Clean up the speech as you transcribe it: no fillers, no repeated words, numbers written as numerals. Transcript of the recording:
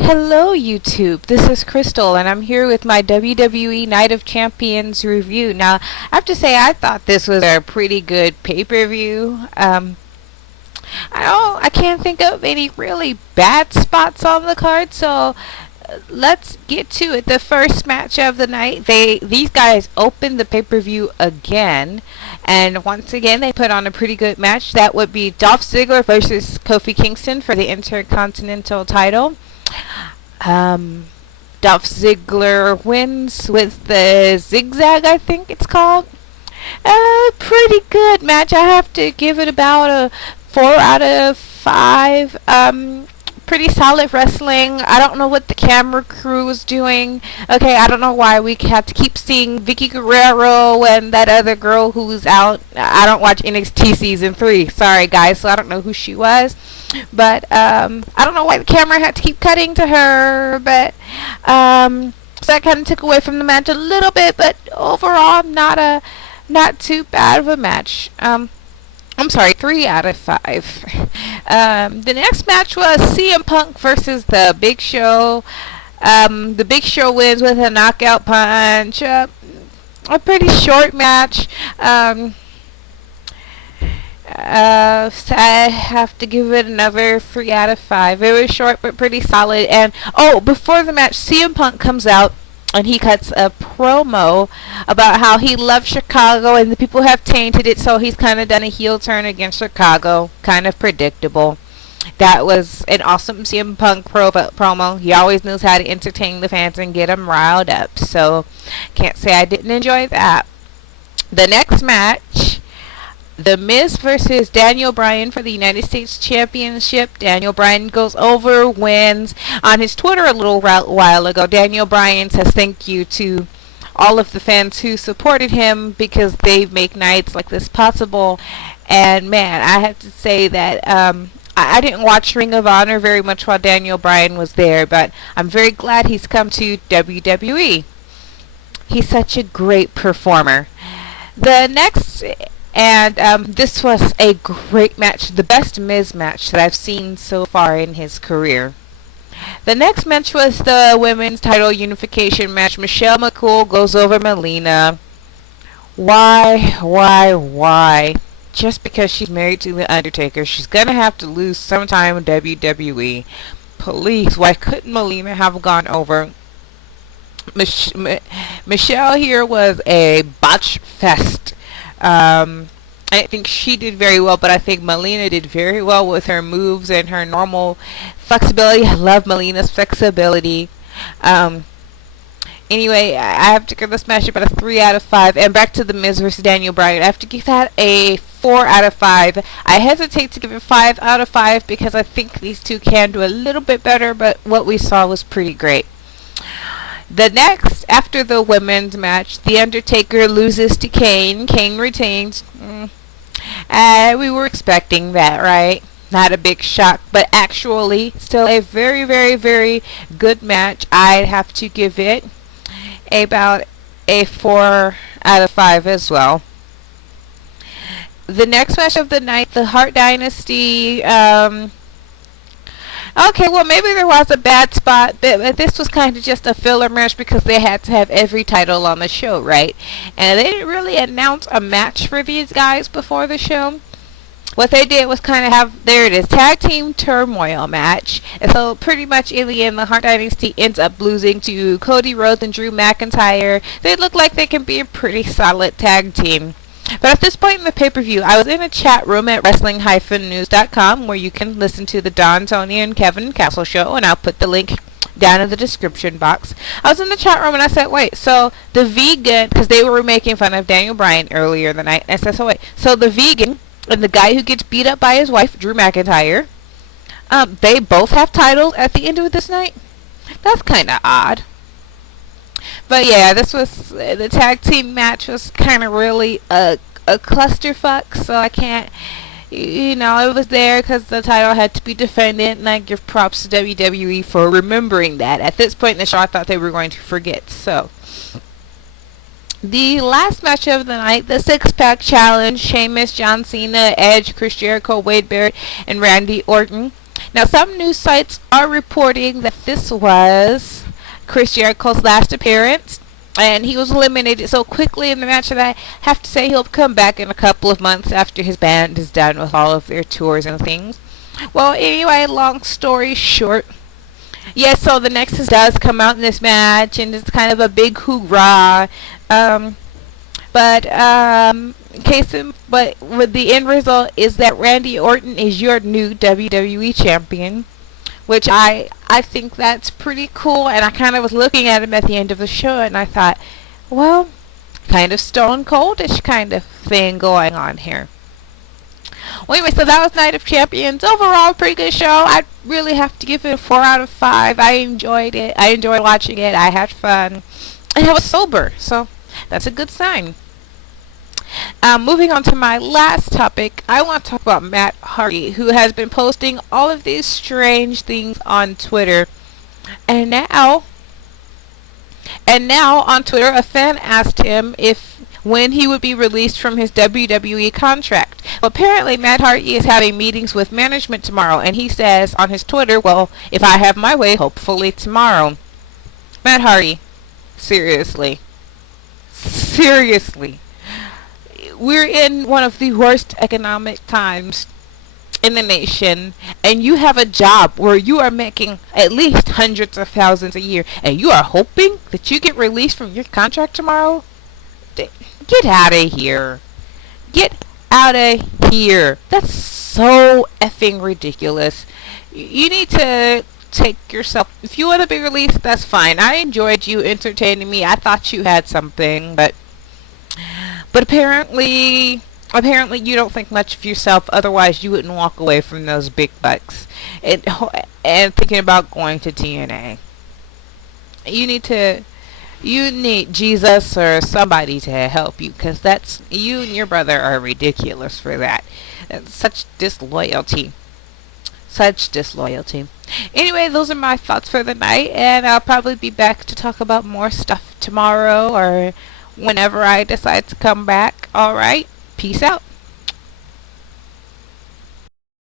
Hello YouTube, this is Crystal and I'm here with my WWE Night of Champions review. Now, I have to say I thought this was a pretty good pay-per-view. I can't think of any really bad spots on the card, so let's get to it. The first match of the night, these guys opened the pay-per-view again, and once again they put on a pretty good match. That would be Dolph Ziggler versus Kofi Kingston for the Intercontinental title. Dolph Ziggler wins with the zigzag, I think it's called. Pretty good match. I have to give it about a 4 out of 5. Pretty solid wrestling. I don't know what the camera crew was doing. Okay, I don't know why we have to keep seeing Vicky Guerrero and that other girl who's out. I don't watch NXT season 3. Sorry guys, so I don't know who she was. But I don't know why the camera had to keep cutting to her. But so that kind of took away from the match a little bit. But overall, not too bad of a match. I'm sorry, 3 out of 5. The next match was CM Punk versus The Big Show. The Big Show wins with a knockout punch. A pretty short match. I have to give it another 3 out of 5. It was short but pretty solid. And before the match, CM Punk comes out and he cuts a promo about how he loves Chicago and the people have tainted it, so he's kind of done a heel turn against Chicago. Kind of predictable. That was an awesome CM Punk promo. He always knows how to entertain the fans and get them riled up, so can't say I didn't enjoy that. The next match, The Miz versus Daniel Bryan for the United States Championship. Daniel Bryan goes over, wins. On his Twitter a little while ago, Daniel Bryan says thank you to all of the fans who supported him because they make nights like this possible. And man, I have to say that I didn't watch Ring of Honor very much while Daniel Bryan was there, but I'm very glad he's come to WWE. He's such a great performer. The next... And this was a great match, the best Miz match that I've seen so far in his career. The next match was the women's title unification match. Michelle McCool goes over Melina. Why? Just because she's married to The Undertaker, she's going to have to lose sometime in WWE. Please, why couldn't Melina have gone over? Michelle here was a botch fest. I think she did very well, but I think Melina did very well with her moves and her normal flexibility. I love Melina's flexibility. Anyway, I have to give this match about a 3 out of 5. And back to The Miz versus Daniel Bryan. I have to give that a 4 out of 5. I hesitate to give it 5 out of 5 because I think these two can do a little bit better, but what we saw was pretty great. The next, after the women's match, The Undertaker loses to Kane. Kane retains. We were expecting that, right? Not a big shock, but actually still a very, very, very good match. I'd have to give it about a 4 out of 5 as well. The next match of the night, the Hart Dynasty... Okay, well, maybe there was a bad spot, but this was kind of just a filler match because they had to have every title on the show, right? And they didn't really announce a match for these guys before the show. What they did was kind of have, there it is, Tag Team Turmoil match. And so pretty much in the end, the Hart Dynasty ends up losing to Cody Rhodes and Drew McIntyre. They look like they can be a pretty solid tag team. But at this point in the pay-per-view, I was in a chat room at wrestling-news.com where you can listen to the Don, Tony, and Kevin Castle show, and I'll put the link down in the description box. I was in the chat room and I said, wait, so the vegan, because they were making fun of Daniel Bryan earlier in the night, and I said, so wait, so the vegan and the guy who gets beat up by his wife, Drew McIntyre, they both have titles at the end of this night? That's kind of odd. But yeah, this was, the tag team match was kind of really a clusterfuck, so I can't, it was there because the title had to be defended, and I give props to WWE for remembering that. At this point in the show, I thought they were going to forget, so. The last match of the night, the six-pack challenge, Sheamus, John Cena, Edge, Chris Jericho, Wade Barrett, and Randy Orton. Now, some news sites are reporting that this was Chris Jericho's last appearance, and he was eliminated so quickly in the match that I have to say he'll come back in a couple of months after his band is done with all of their tours and things. Well, anyway, long story short, yes, so the Nexus does come out in this match, and it's kind of a big hoorah. But with the end result is that Randy Orton is your new WWE champion, which I think that's pretty cool. And I kind of was looking at him at the end of the show, and I thought, well, kind of Stone Coldish kind of thing going on here. Well, anyway, so that was Night of Champions. Overall, pretty good show. I'd really have to give it a 4 out of 5. I enjoyed it. I enjoyed watching it. I had fun. And I was sober, so that's a good sign. Moving on to my last topic, I want to talk about Matt Hardy, who has been posting all of these strange things on Twitter. And now on Twitter, a fan asked him when he would be released from his WWE contract. Well, apparently Matt Hardy is having meetings with management tomorrow, and he says on his Twitter, well, if I have my way, hopefully tomorrow. Matt Hardy, seriously. We're in one of the worst economic times in the nation, and you have a job where you are making at least hundreds of thousands a year, and you are hoping that you get released from your contract tomorrow? Get out of here. Get out of here. That's so effing ridiculous. You need to take yourself, if you want to be released, that's fine. I enjoyed you entertaining me. I thought you had something, but apparently you don't think much of yourself, otherwise you wouldn't walk away from those big bucks and thinking about going to TNA. You need Jesus or somebody to help you, because that's, you and your brother are ridiculous for that. That's such disloyalty. Anyway, those are my thoughts for the night, and I'll probably be back to talk about more stuff tomorrow or whenever I decide to come back. Alright, peace out.